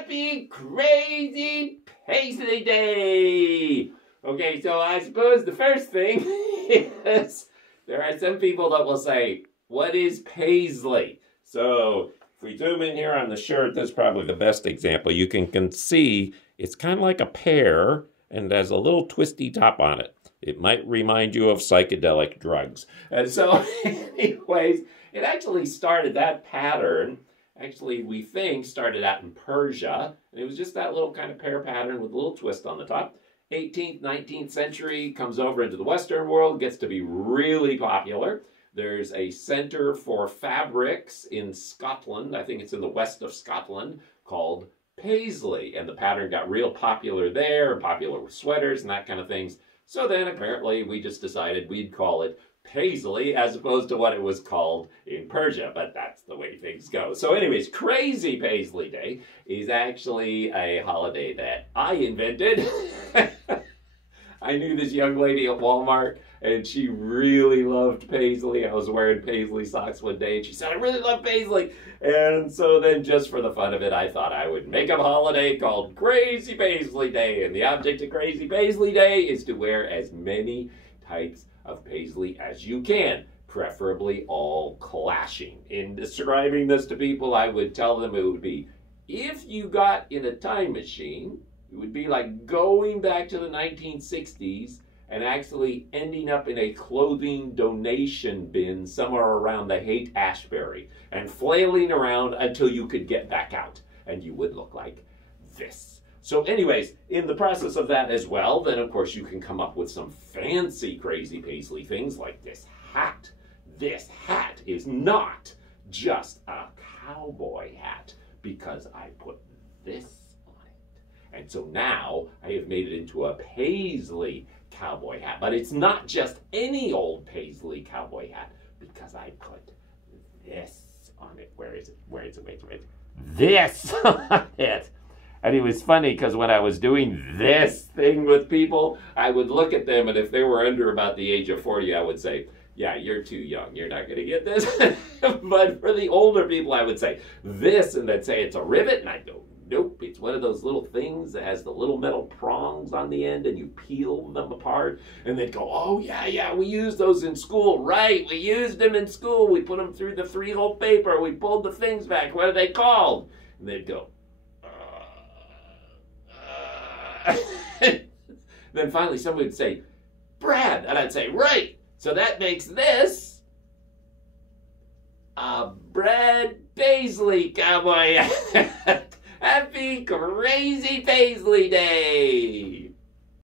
Happy crazy Paisley Day! Okay, so I suppose the first thing is there are some people that will say, what is Paisley? So if we zoom in here on the shirt, that's probably the best example. You can see it's kind of like a pear and has a little twisty top on it. It might remind you of psychedelic drugs. And so anyways, it actually started, that pattern, actually we think started out in Persia. And it was just that little kind of pear pattern with a little twist on the top. 18th, 19th century, comes over into the Western world, gets to be really popular. There's a center for fabrics in Scotland, I think it's in the west of Scotland, called Paisley. And the pattern got real popular there, popular with sweaters and that kind of things. So then apparently we just decided we'd call it Paisley as opposed to what it was called in Persia, but that's the way things go. So anyways, Crazy Paisley Day is actually a holiday that I invented. I knew this young lady at Walmart and she really loved Paisley. I was wearing Paisley socks one day and she said, I really love Paisley. And so then just for the fun of it, I thought I would make up a holiday called Crazy Paisley Day. And the object of Crazy Paisley Day is to wear as many types of paisley as you can, preferably all clashing. In describing this to people, I would tell them it would be, if you got in a time machine, it would be like going back to the 1960s and actually ending up in a clothing donation bin somewhere around the Haight-Ashbury and flailing around until you could get back out. And you would look like this. So anyways, in the process of that as well, then of course you can come up with some fancy crazy paisley things like this hat. This hat is not just a cowboy hat because I put this on it. And so now I have made it into a Paisley cowboy hat. But it's not just any old Paisley cowboy hat because I put this on it. Where is it? Where is it? Wait. This on it. And it was funny because when I was doing this thing with people, I would look at them, and if they were under about the age of 40, I would say, yeah, you're too young. You're not going to get this. But for the older people, I would say this, and they'd say it's a rivet, and I'd go, nope, it's one of those little things that has the little metal prongs on the end, and you peel them apart. And they'd go, oh, yeah, we used those in school. Right, we used them in school. We put them through the 3-hole paper. We pulled the things back. What are they called? And they'd go, then finally somebody would say, Brad, and I'd say, right, so that makes this a Brad Paisley cowboy hat. Happy Crazy Paisley Day!